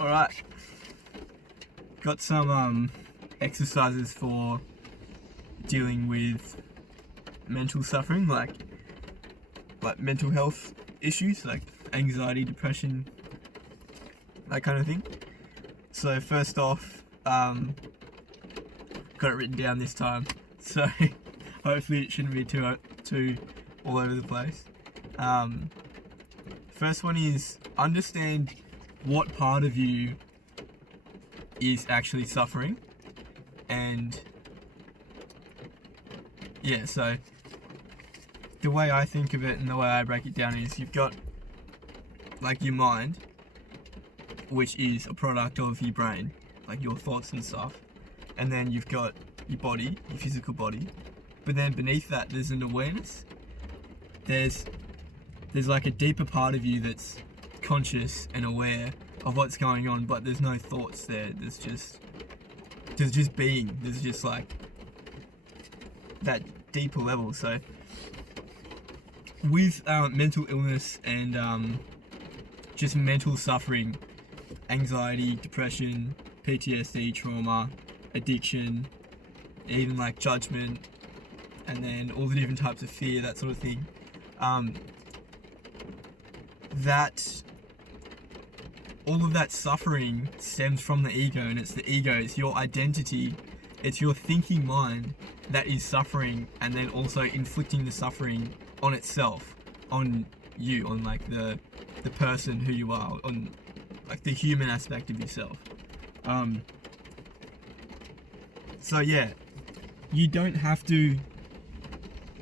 Alright, got some exercises for dealing with mental suffering, like mental health issues, like anxiety, depression, that kind of thing. So first off, got it written down this time, so hopefully it shouldn't be too all over the place. First one is understand what part of you is actually suffering, and yeah, so the way I think of it and the way I break it down is you've got like your mind, which is a product of your brain, like your thoughts and stuff, and then you've got your body, your physical body, but then beneath that there's an awareness. There's like a deeper part of you that's conscious and aware of what's going on, but there's no thoughts there. There's just being. There's just like that deeper level. So with mental illness and just mental suffering, anxiety, depression, PTSD, trauma, addiction, even like judgment, and then all the different types of fear, that sort of thing. That all of that suffering stems from the ego, and it's the ego, it's your identity, it's your thinking mind that is suffering, and then also inflicting the suffering on itself, on you, on like the person who you are, on like the human aspect of yourself. So yeah, you don't have to,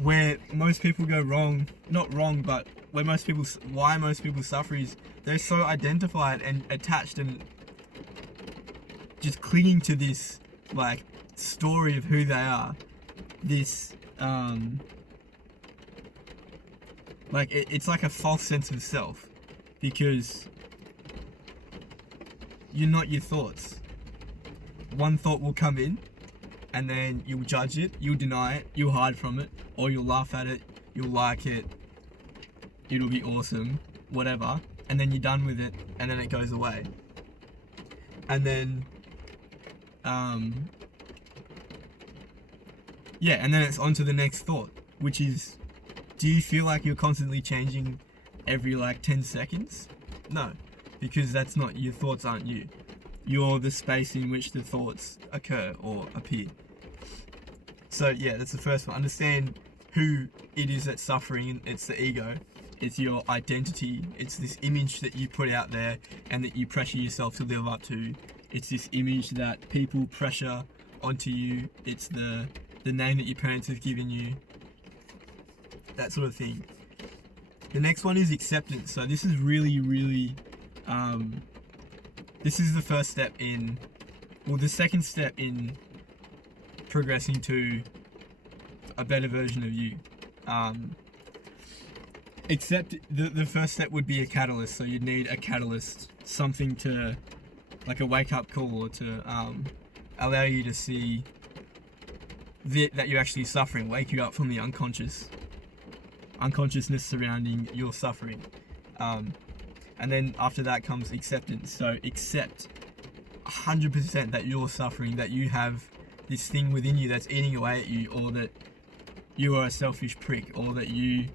where most people go wrong, not wrong, but why most people suffer is they're so identified and attached and just clinging to this like story of who they are. This like it's like a false sense of self, because you're not your thoughts. One thought will come in, and then you'll judge it, you'll deny it, you'll hide from it, or you'll laugh at it, you'll like it, it'll be awesome, whatever, and then you're done with it, and then it goes away. And then, and then it's on to the next thought, which is, do you feel like you're constantly changing every like 10 seconds? No, because that's not, your thoughts aren't you. You're the space in which the thoughts occur or appear. So yeah, that's the first one. Understand who it is that's suffering. It's the ego. It's your identity. It's this image that you put out there and that you pressure yourself to live up to. It's this image that people pressure onto you. It's the name that your parents have given you. That sort of thing. The next one is acceptance. So this is really, this is the first step in, the second step in progressing to a better version of you. Except the first step would be a catalyst. So you'd need a catalyst, something to, like a wake up call, or to allow you to see that you're actually suffering, wake you up from the unconsciousness surrounding your suffering. And then after that comes acceptance. So accept 100% that you're suffering, that you have this thing within you that's eating away at you, or that you are a selfish prick, or that you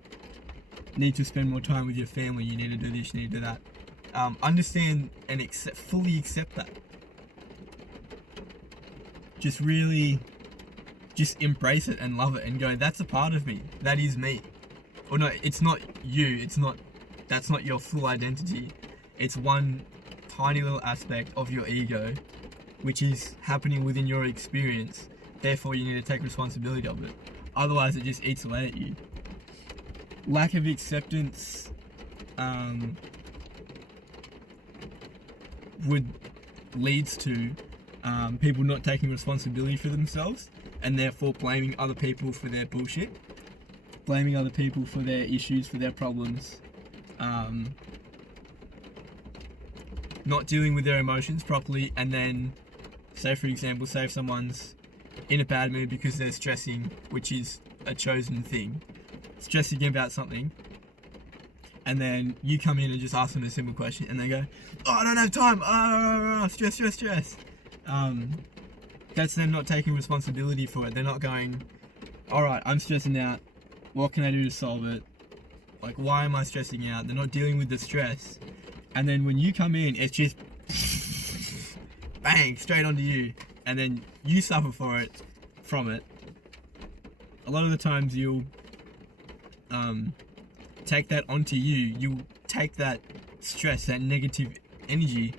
need to spend more time with your family, you need to do this, you need to do that. Understand and fully accept that. Just really, just embrace it and love it and go, that's a part of me, that is me. Or no, it's not you, that's not your full identity. It's one tiny little aspect of your ego, which is happening within your experience. Therefore, you need to take responsibility of it. Otherwise, it just eats away at you. Lack of acceptance leads to people not taking responsibility for themselves, and therefore blaming other people for their bullshit, blaming other people for their issues, for their problems, not dealing with their emotions properly, and then, say for example, if someone's in a bad mood because they're stressing, which is a chosen thing, stressing about something, and then you come in and just ask them a simple question, and they go, "Oh, I don't have time. Stress." That's them not taking responsibility for it. They're not going, "All right, I'm stressing out. What can I do to solve it? Like, why am I stressing out?" They're not dealing with the stress. And then when you come in, it's just bang, straight onto you. And then you suffer from it. A lot of the times you'll take that onto you. You'll take that stress, that negative energy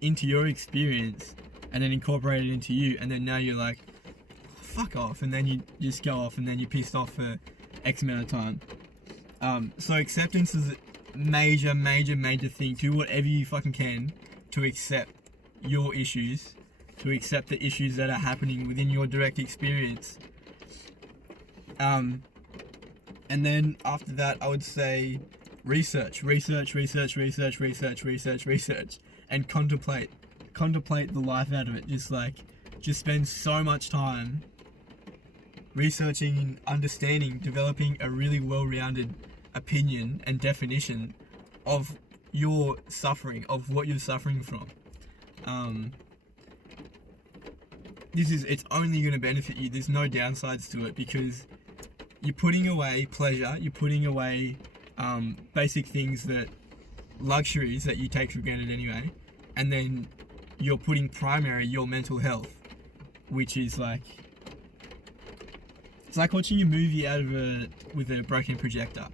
into your experience, and then incorporate it into you. And then now you're like, fuck off. And then you just go off, and then you're pissed off for X amount of time. So acceptance is a major thing. Do whatever you fucking can to accept your issues, to accept the issues that are happening within your direct experience. And then after that, I would say research, and contemplate the life out of it. Just spend so much time researching and understanding, developing a really well-rounded opinion and definition of your suffering, of what you're suffering from. It's only going to benefit you. There's no downsides to it, because you're putting away pleasure, you're putting away basic things, luxuries that you take for granted anyway, and then you're putting primary your mental health, which is like, it's like watching a movie with a broken projector,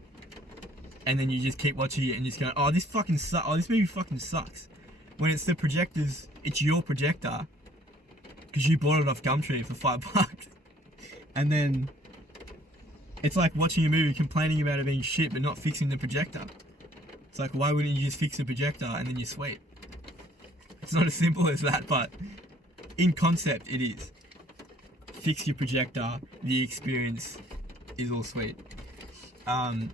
and then you just keep watching it and just go, "Oh, this fucking sucks. Oh, this movie fucking sucks." When it's it's your projector, because you bought it off Gumtree for $5, and then it's like watching a movie, complaining about it being shit, but not fixing the projector. It's like, why wouldn't you just fix the projector and then you're sweet? It's not as simple as that, but in concept, it is. Fix your projector, the experience is all sweet. I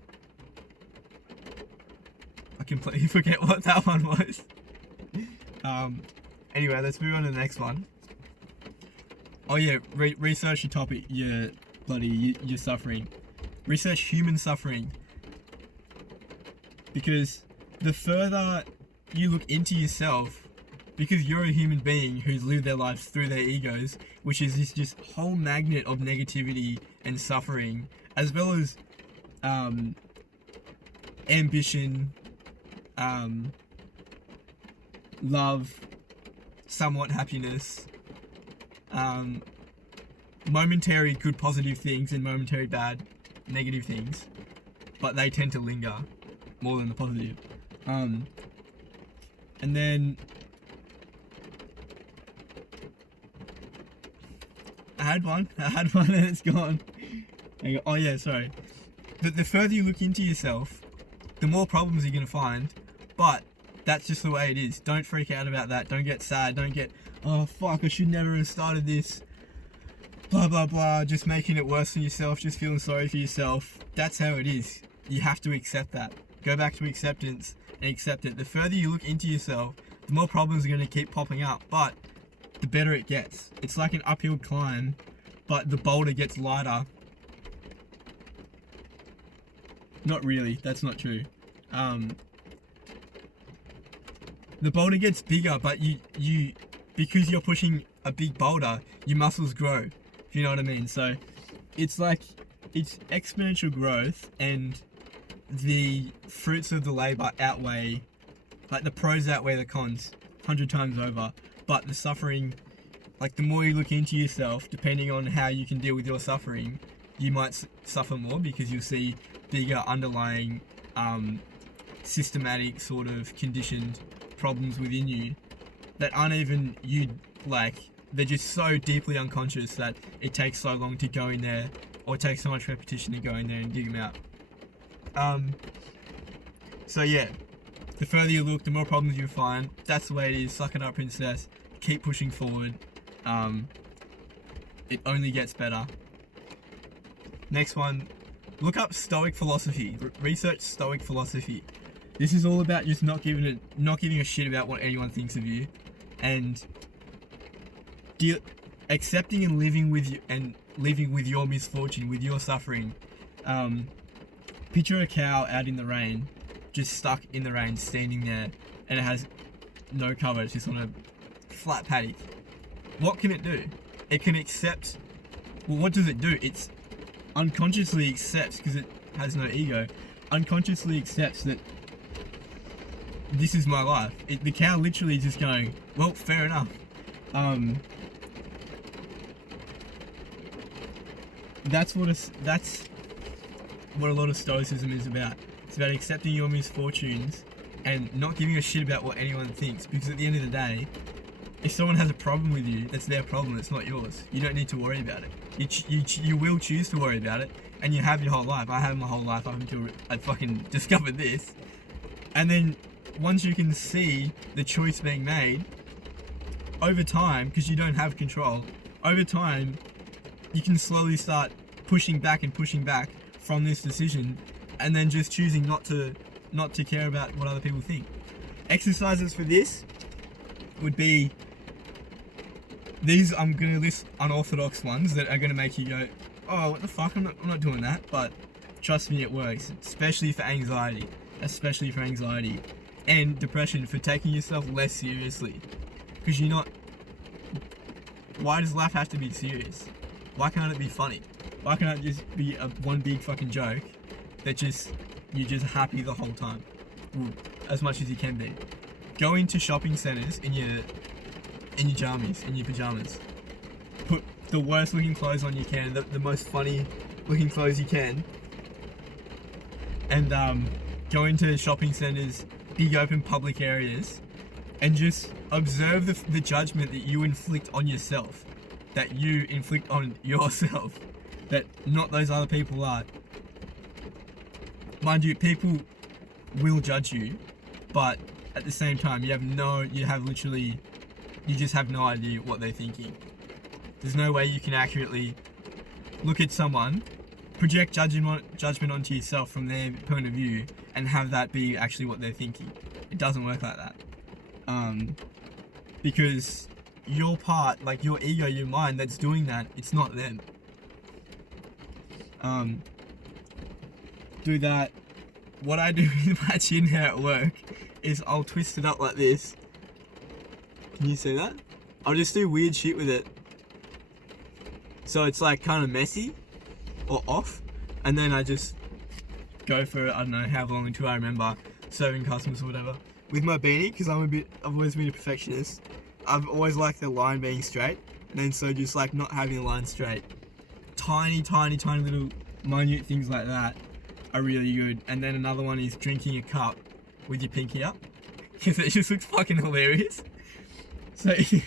completely forget what that one was. Anyway, let's move on to the next one. Oh yeah, research your topic, your suffering. Research human suffering. Because the further you look into yourself, because you're a human being who's lived their lives through their egos, which is this just whole magnet of negativity and suffering, as well as ambition, love, somewhat happiness, momentary good positive things and momentary bad negative things, but they tend to linger more than the positive. And then I had one and it's gone. Oh yeah, sorry. The further you look into yourself, the more problems you're gonna find, but that's just the way it is. Don't freak out about that. Don't get sad. Don't get, "Oh fuck, I should never have started this." Blah blah blah. Just making it worse for yourself. Just feeling sorry for yourself. That's how it is. You have to accept that. Go back to acceptance and accept it. The further you look into yourself, the more problems are gonna keep popping up, but the better it gets. It's like an uphill climb, but the boulder gets lighter. Not really. That's not true. The boulder gets bigger, but you because you're pushing a big boulder, your muscles grow, if you know what I mean. So it's exponential growth, and the fruits of the labor outweigh, like the pros outweigh the cons 100 times over. But the suffering, like the more you look into yourself, depending on how you can deal with your suffering, you might suffer more, because you'll see bigger underlying systematic sort of conditioned problems within you that aren't even you, like they're just so deeply unconscious that it takes so long to go in there, or it takes so much repetition to go in there and dig them out. So yeah, the further you look, the more problems you find. That's the way it is. Suck it up, princess. Keep pushing forward. It only gets better. Next one, look up Stoic philosophy. Research Stoic philosophy. This is all about just not giving a shit about what anyone thinks of you, and accepting and living with your misfortune, with your suffering. Picture a cow out in the rain, just stuck in the rain, standing there, and it has no cover. It's just on a flat paddock. What can it do? It can accept. Well, what does it do? It's unconsciously accepts, because it has no ego, unconsciously accepts that this is my life. The cow literally is just going, well, fair enough. That's what a lot of stoicism is about. It's about accepting your misfortunes and not giving a shit about what anyone thinks, because at the end of the day, if someone has a problem with you, that's their problem, it's not yours. You don't need to worry about it. You will choose to worry about it, and you have your whole life. I have my whole life up until I fucking discovered this. And then once you can see the choice being made, over time, because you don't have control, over time, you can slowly start pushing back from this decision, and then just choosing not to care about what other people think. Exercises for this would be these. I'm going to list unorthodox ones that are going to make you go, oh, what the fuck, I'm not doing that. But trust me, it works, especially for anxiety and depression, for taking yourself less seriously. Because why does life have to be serious? Why can't it be funny? Why can't it just be one big fucking joke that you're just happy the whole time? Well, as much as you can be. Go into shopping centres in your pajamas. Put the worst looking clothes on you can, the most funny looking clothes you can. And go into shopping centres, big open public areas, and just observe the judgment that you inflict on yourself. That you inflict on yourself. That not those other people are. Mind you, people will judge you, but at the same time, you just have no idea what they're thinking. There's no way you can accurately look at someone, project judgment onto yourself from their point of view, and have that be actually what they're thinking. It doesn't work like that. Because your part, like your ego, your mind that's doing that, it's not them. Do that. What I do with my chin hair at work is I'll twist it up like this. Can you see that? I'll just do weird shit with it. So it's like kind of messy or off, and then I just go for, I don't know how long until I remember serving customers or whatever. With my beanie, because I've always been a perfectionist, I've always liked the line being straight, and then so just like not having the line straight. Tiny little minute things like that are really good. And then another one is drinking a cup with your pinky up, because it just looks fucking hilarious. So you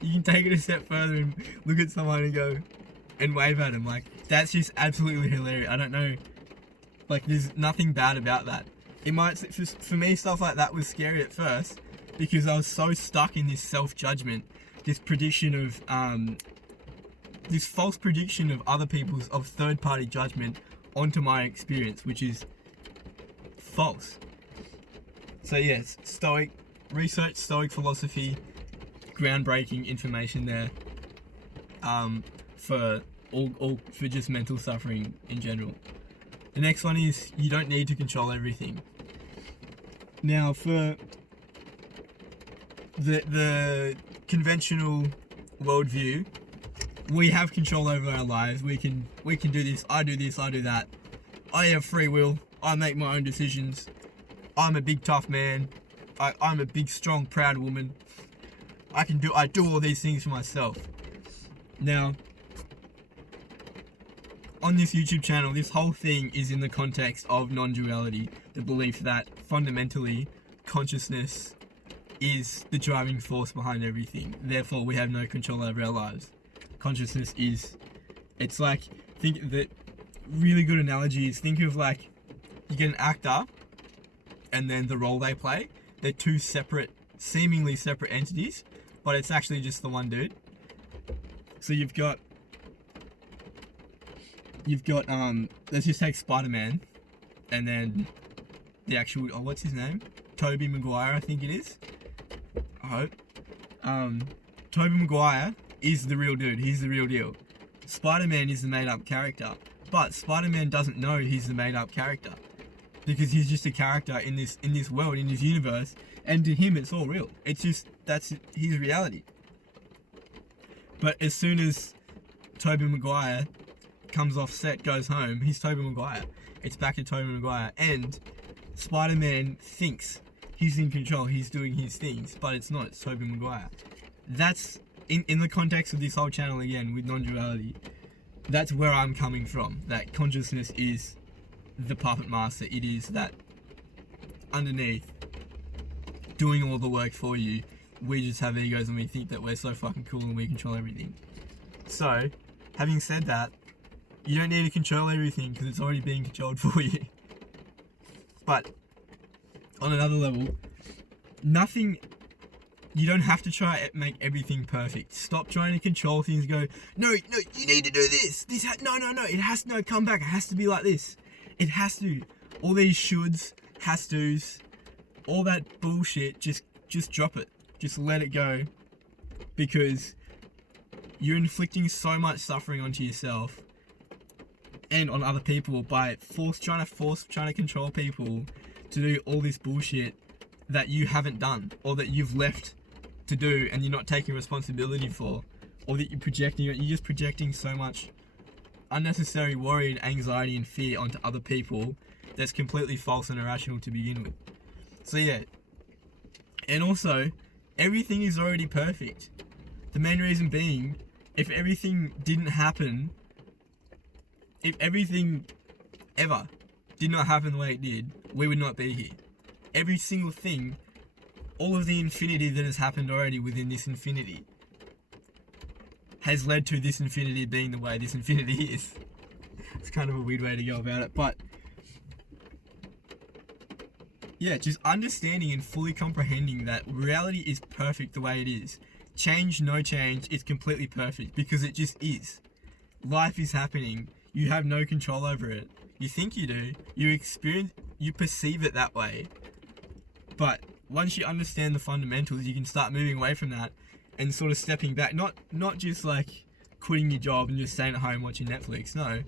can take it a step further and look at someone and go and wave at them. Like, that's just absolutely hilarious. I don't know, like, there's nothing bad about that. It might, for me, stuff like that was scary at first, because I was so stuck in this self-judgment, this prediction of this false prediction of other people's, of third-party judgment onto my experience, which is false. So yes, Stoic research, Stoic philosophy, groundbreaking information there, for for just mental suffering in general. The next one is, you don't need to control everything. Now, for the conventional worldview, we have control over our lives. We can do this, I do that. I have free will. I make my own decisions. I'm a big tough man. I'm a big strong proud woman. I do all these things for myself. Now, on this YouTube channel, this whole thing is in the context of non-duality, the belief that fundamentally consciousness is the driving force behind everything. Therefore, we have no control over our lives. Consciousness is, it's like, think that really good analogy is, think of like, you get an actor and then the role they play. They're two separate, seemingly separate entities, but it's actually just the one dude. So you've got let's just take Spider-Man, and then the actual, what's his name? Tobey Maguire, I think it is. I hope. Tobey Maguire is the real dude. He's the real deal. Spider-Man is the made-up character, but Spider-Man doesn't know he's the made-up character. because he's just a character in this world, in this universe, and to him it's all real. It's just, that's his reality. But as soon as Tobey Maguire comes off set, goes home, he's Tobey Maguire. It's back to Tobey Maguire, and Spider-Man thinks he's in control, he's doing his things, but it's not, it's Tobey Maguire. That's, in the context of this whole channel again, with non-duality, that's where I'm coming from. That consciousness is the puppet master. It is that underneath, doing all the work for you. We just have egos and we think that we're so fucking cool and we control everything. So, having said that, you don't need to control everything because it's already being controlled for you. But, on another level, you don't have to try and make everything perfect. Stop trying to control things. Go, no, you need to do this. No, it has to come back. It has to be like this. It has to. All these shoulds, has tos, all that bullshit, just drop it. Just let it go. Because you're inflicting so much suffering onto yourself and on other people by trying to control people to do all this bullshit that you haven't done, or that you've left to do and you're not taking responsibility for, or that you're just projecting so much unnecessary worry and anxiety and fear onto other people that's completely false and irrational to begin with. So yeah, and also, everything is already perfect. The main reason being, if everything didn't happen, if everything ever did not happen the way it did, we would not be here. Every single thing, all of the infinity that has happened already within this infinity has led to this infinity being the way this infinity is. It's kind of a weird way to go about it, but yeah, just understanding and fully comprehending that reality is perfect the way it is. Change, no change, it's completely perfect because it just is. Life is happening. You have no control over it. You think you do. You perceive it that way. But once you understand the fundamentals, you can start moving away from that and sort of stepping back. Not just like quitting your job and just staying at home watching Netflix. No.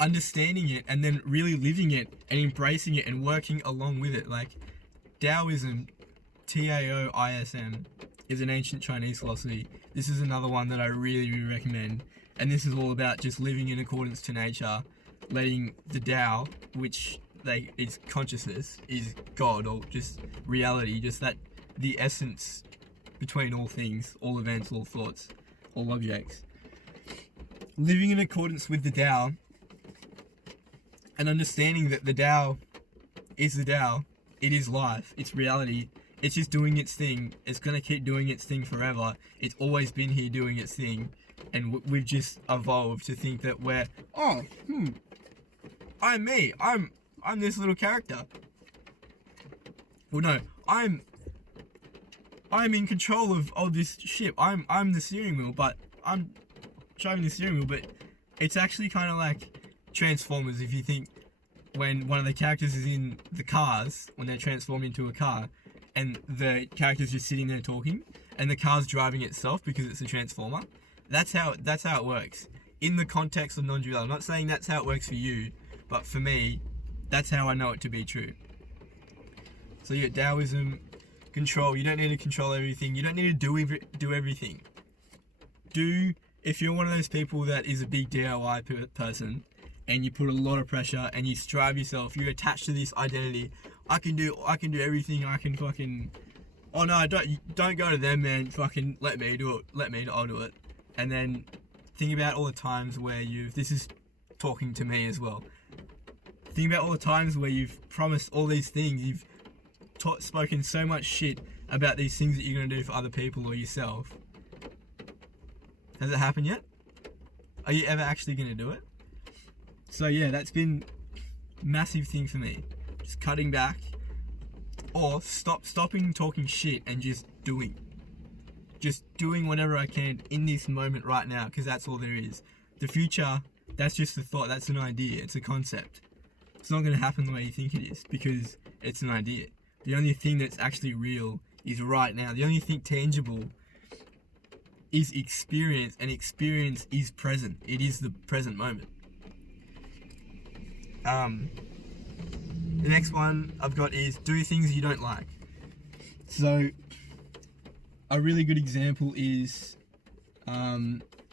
Understanding it and then really living it and embracing it and working along with it. Like Taoism, Taoism, is an ancient Chinese philosophy. This is another one that I really, really recommend. And this is all about just living in accordance to nature, letting the Tao, which it's consciousness, is God, or just reality, just that the essence between all things, all events, all thoughts, all objects. Living in accordance with the Tao and understanding that the Tao is the Tao, it is life, it's reality, it's just doing its thing, it's going to keep doing its thing forever, it's always been here doing its thing, and we've just evolved to think that we're, I'm me, I'm this little character. Well, no, I'm in control of this ship. I'm the steering wheel, but I'm driving the steering wheel. But it's actually kind of like Transformers. If you think when one of the characters is in the cars, when they're transformed into a car, and the character's just sitting there talking, and the car's driving itself because it's a transformer. That's how it works in the context of non-duality. I'm not saying that's how it works for you, but for me, that's how I know it to be true. So you got Taoism, control. You don't need to control everything. You don't need to do everything. If you're one of those people that is a big DIY person, and you put a lot of pressure and you strive yourself, you're attached to this identity. I can do everything. I can fucking. Oh no, don't go to them, man. Fucking let me do it. I'll do it. And then think about all the times where this is talking to me as well. Think about all the times where you've promised all these things, you've spoken so much shit about these things that you're going to do for other people or yourself. Has it happened yet? Are you ever actually going to do it? So yeah, that's been a massive thing for me. Just cutting back, or stopping talking shit and just doing. Just doing whatever I can in this moment right now, because that's all there is. The future, that's just a thought, that's an idea, it's a concept. It's not going to happen the way you think it is, because it's an idea. The only thing that's actually real is right now. The only thing tangible is experience, and experience is present. It is the present moment. The next one I've got is do things you don't like. So, a really good example is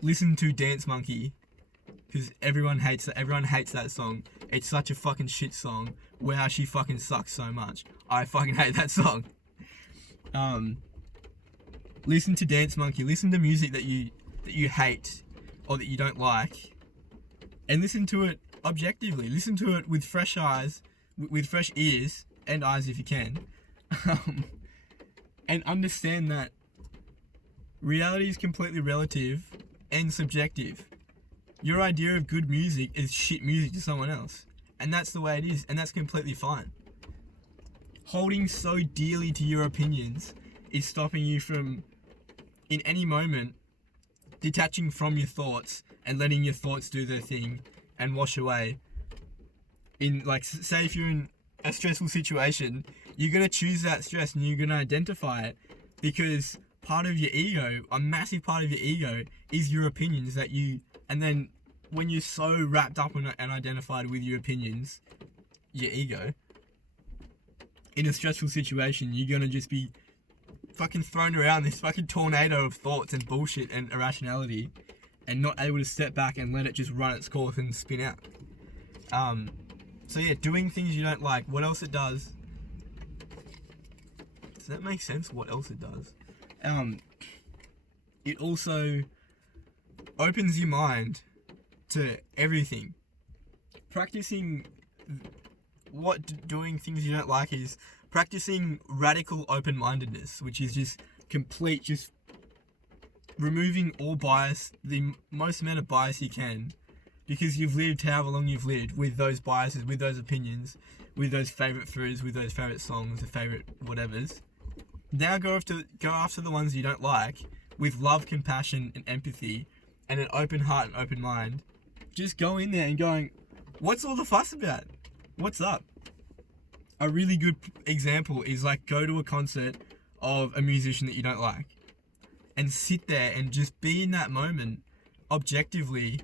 listen to Dance Monkey, because everyone hates that song. It's such a fucking shit song. Wow, she fucking sucks so much. I fucking hate that song. Listen to Dance Monkey. Listen to music that you hate or that you don't like, and listen to it objectively. Listen to it with fresh eyes, with fresh ears and eyes if you can, and understand that reality is completely relative and subjective. Your idea of good music is shit music to someone else, and that's the way it is, and that's completely fine. Holding so dearly to your opinions is stopping you from, in any moment, detaching from your thoughts and letting your thoughts do their thing and wash away. In, like, say if you're in a stressful situation, you're going to choose that stress and you're going to identify it, because part of your ego, a massive part of your ego, is your opinions that you, and then when you're so wrapped up and identified with your opinions, your ego, in a stressful situation, you're going to just be fucking thrown around this fucking tornado of thoughts and bullshit and irrationality, and not able to step back and let it just run its course and spin out. So yeah, doing things you don't like. What else it does? Does that make sense? What else it does? It also opens your mind to everything. Practicing what doing things you don't like is practicing radical open-mindedness, which is just removing all bias, the most amount of bias you can, because you've lived however long you've lived with those biases, with those opinions, with those favourite foods, with those favourite songs, the favourite whatevers. Now go after the ones you don't like with love, compassion and empathy and an open heart and open mind. Just go in there and going, what's all the fuss about? What's up? A really good example is like go to a concert of a musician that you don't like and sit there and just be in that moment objectively.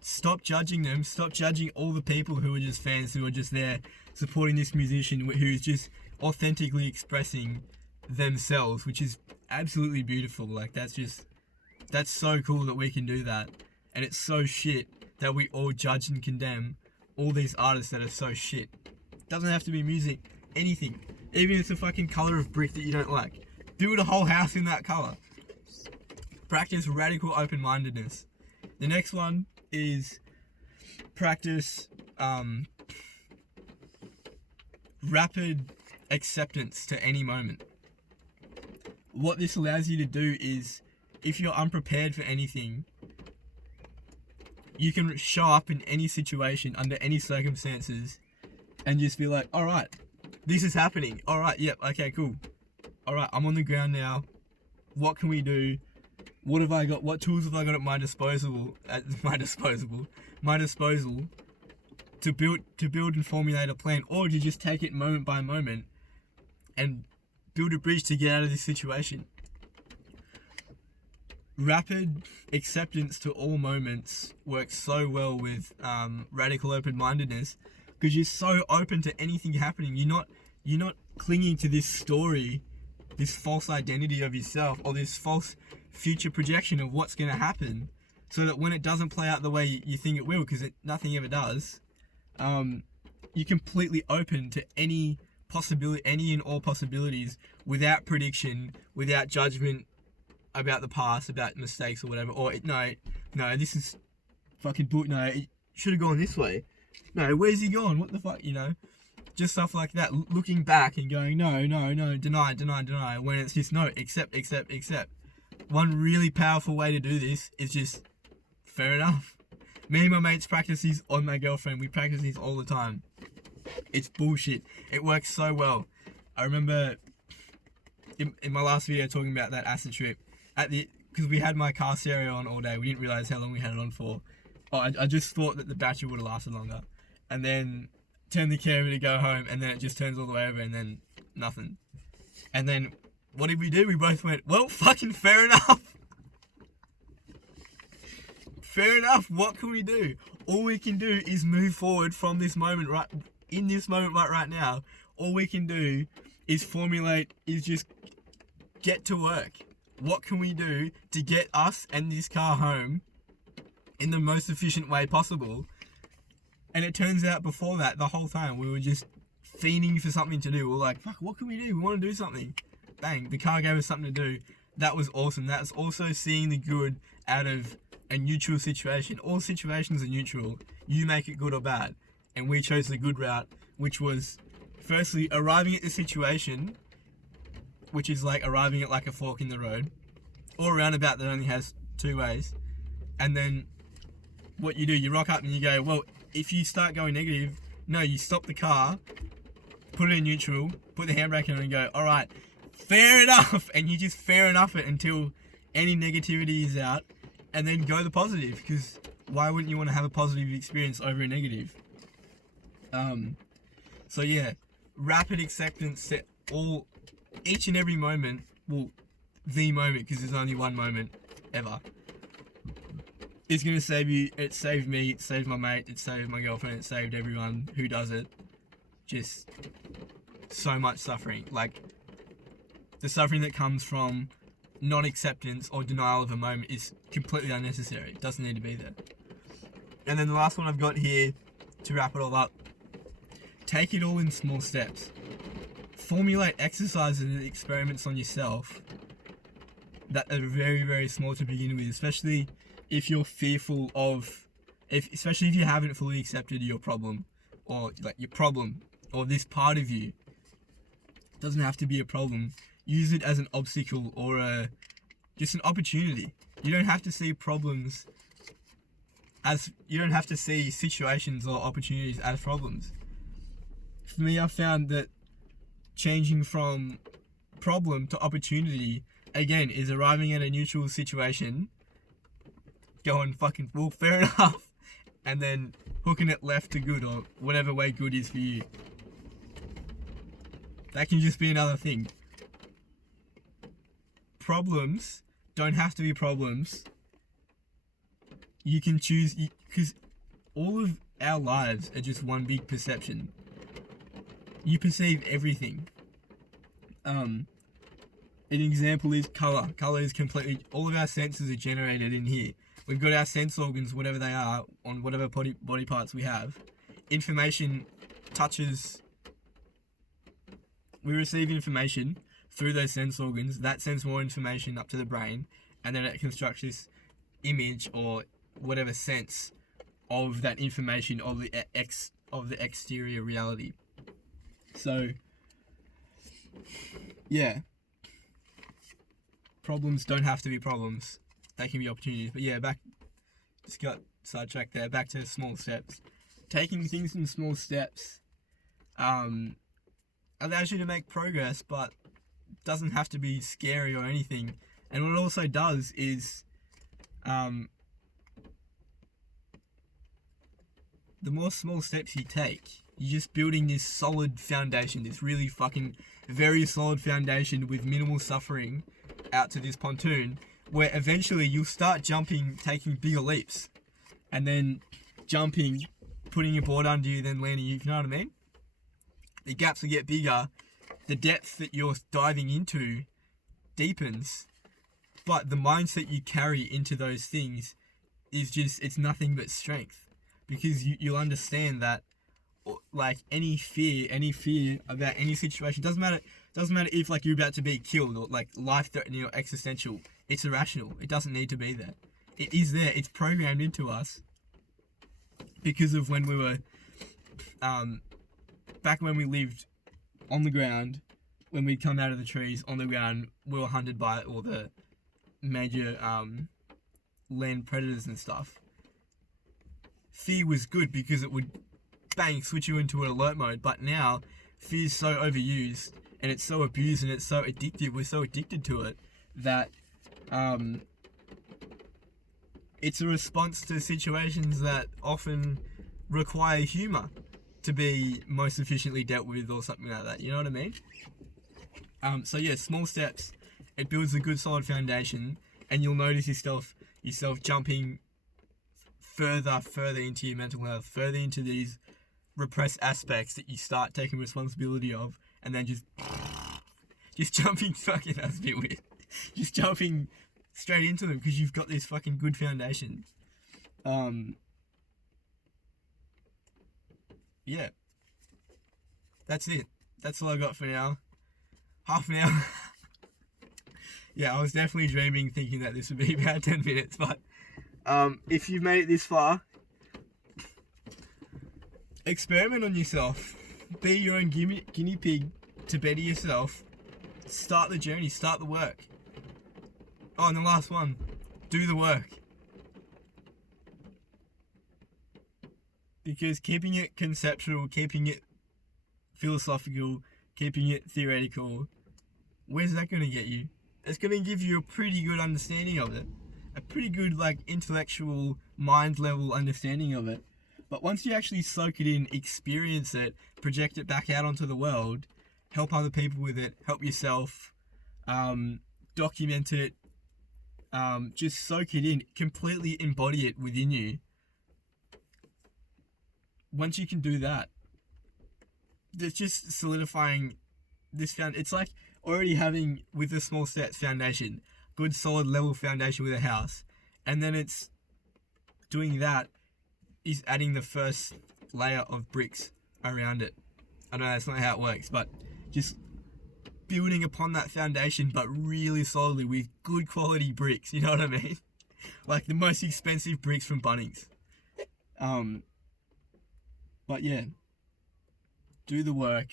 Stop judging them. Stop judging all the people who are just fans, who are just there supporting this musician who's just authentically expressing themselves, which is absolutely beautiful. Like that's so cool that we can do that. And it's so shit that we all judge and condemn all these artists that are so shit. Doesn't have to be music, anything. Even if it's a fucking colour of brick that you don't like. Build a whole house in that colour. Practice radical open-mindedness. The next one is practice rapid acceptance to any moment. What this allows you to do is, if you're unprepared for anything, you can show up in any situation, under any circumstances, and just be like, alright, this is happening. Alright, yep, okay, cool. Alright, I'm on the ground now. What can we do? What have I got? What tools have I got at my disposal to build and formulate a plan, or to just take it moment by moment and build a bridge to get out of this situation. Rapid acceptance to all moments works so well with radical open-mindedness, because you're so open to anything happening. You're not clinging to this story, this false identity of yourself, or this false future projection of what's going to happen, so that when it doesn't play out the way you think it will, because nothing ever does, you're completely open to any possibility, any and all possibilities, without prediction, without judgment about the past, about mistakes or whatever. Or no, this is fucking book. No, it should have gone this way. No, where's he gone? What the fuck? Just stuff like that. Looking back and going, no, deny. When it's just no, accept. One really powerful way to do this is just, fair enough. Me and my mates practice these on my girlfriend. We practice these all the time. It's bullshit. It works so well. I remember in my last video talking about that acid trip, because we had my car stereo on all day. We didn't realise how long we had it on for. I just thought that the battery would have lasted longer. And then turned the camera to go home, and then it just turns all the way over, and then nothing. And then what did we do? We both went, well, fucking fair enough. fair enough. What can we do? All we can do is move forward from this moment right now. All we can do is just get to work. What can we do to get us and this car home in the most efficient way possible? And it turns out before that, the whole time, we were just fiending for something to do. We're like, fuck, what can we do? We want to do something. Bang, the car gave us something to do. That was awesome. That's also seeing the good out of a neutral situation. All situations are neutral. You make it good or bad. And we chose the good route, which was firstly arriving at the situation, which is like arriving at like a fork in the road, or a roundabout that only has two ways. And then what you do, you rock up and you go, well, if you start going negative, no, you stop the car, put it in neutral, put the handbrake on and go, all right, fair enough. And you just fair enough it until any negativity is out, and then go the positive, because why wouldn't you want to have a positive experience over a negative? So yeah, rapid acceptance that each and every moment, well, the moment, because there's only one moment ever, is going to save you. It saved me, it saved my mate, it saved my girlfriend, it saved everyone who does it. Just so much suffering. Like, the suffering that comes from non-acceptance or denial of a moment is completely unnecessary. It doesn't need to be there. And then the last one I've got here, to wrap it all up, take it all in small steps. Formulate exercises and experiments on yourself that are very, very small to begin with, especially if you're fearful of, especially if you haven't fully accepted your problem, or like your problem, or this part of you. It doesn't have to be a problem. Use it as an obstacle or just an opportunity. You don't have to see problems you don't have to see situations or opportunities as problems. For me, I've found that changing from problem to opportunity, again, is arriving at a neutral situation, going fucking, well, fair enough, and then hooking it left to good, or whatever way good is for you. That can just be another thing. Problems don't have to be problems. You can choose, because all of our lives are just one big perception. You perceive everything. An example is colour. Colour is completely, all of our senses are generated in here. We've got our sense organs, whatever they are, on whatever body parts we have. Information touches, we receive information through those sense organs. That sends more information up to the brain, and then it constructs this image or whatever sense of that information of the exterior reality. So, yeah, problems don't have to be problems. They can be opportunities. But yeah, just got sidetracked there. Back to small steps. Taking things in small steps allows you to make progress, but doesn't have to be scary or anything. And what it also does is, the more small steps you take, you're just building this solid foundation, this really fucking very solid foundation with minimal suffering out to this pontoon, where eventually you'll start jumping, taking bigger leaps, and then jumping, putting your board under you, then landing you, you know what I mean? The gaps will get bigger, the depth that you're diving into deepens, but the mindset you carry into those things is just, it's nothing but strength. Because you'll understand that, like, any fear about any situation, doesn't matter if, like, you're about to be killed, or like life-threatening or existential, it's irrational. It doesn't need to be there. It is there. It's programmed into us because of when we were, back when we lived on the ground, when we'd come out of the trees on the ground, we were hunted by all the major land predators and stuff. Fear was good because it would bang switch you into an alert mode, but now fear's so overused and it's so abused and it's so addictive, we're so addicted to it, that it's a response to situations that often require humour to be most efficiently dealt with, or something like that, you know what I mean? So yeah, small steps, it builds a good solid foundation, and you'll notice yourself jumping further into your mental health, further into these repressed aspects that you start taking responsibility of, and then just jumping fucking, that's a bit weird, just jumping straight into them because you've got this fucking good foundation. Yeah, that's it. That's all I got for now. Half an hour. Yeah, I was definitely dreaming, thinking that this would be about 10 minutes, but if you've made it this far, experiment on yourself. Be your own guinea pig to better yourself. Start the journey, start the work. Oh, and the last one, do the work. Because keeping it conceptual, keeping it philosophical, keeping it theoretical, where's that going to get you? It's going to give you a pretty good understanding of it. A pretty good, like, intellectual, mind level understanding of it. But once you actually soak it in, experience it, project it back out onto the world, help other people with it, help yourself, document it, just soak it in, completely embody it within you. Once you can do that, it's just solidifying this it's like already having, with the small steps, foundation, good solid level foundation with a house, and then it's doing that is adding the first layer of bricks around it. I know that's not how it works, but just building upon that foundation, but really solidly with good quality bricks, you know what I mean? Like the most expensive bricks from Bunnings. But yeah, do the work,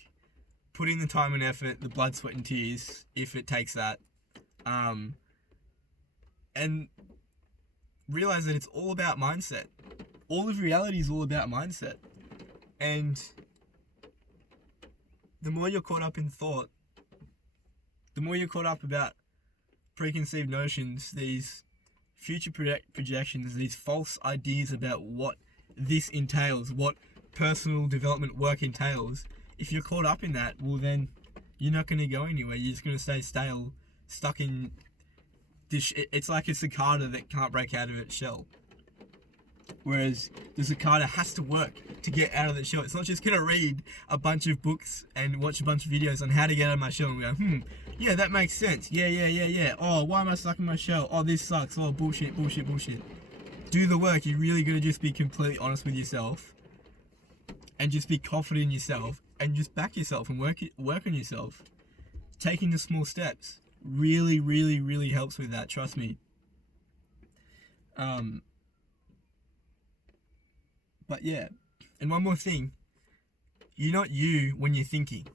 put in the time and effort, the blood, sweat and tears, if it takes that, and realize that it's all about mindset. All of reality is all about mindset. And the more you're caught up in thought, the more you're caught up about preconceived notions, these future projections, these false ideas about what this entails, what personal development work entails, if you're caught up in that, well then you're not going to go anywhere. You're just going to stay stale, stuck in this. It's like a cicada that can't break out of its shell. Whereas the cicada has to work to get out of the shell. It's not just going to read a bunch of books and watch a bunch of videos on how to get out of my shell and go, yeah, that makes sense. Yeah. Oh, why am I stuck in my shell? Oh, this sucks. Oh, bullshit. Do the work. You're really going to just be completely honest with yourself and just be confident in yourself and just back yourself and work on yourself. Taking the small steps really, really, really helps with that. Trust me. But yeah, and one more thing, you're not you when you're thinking.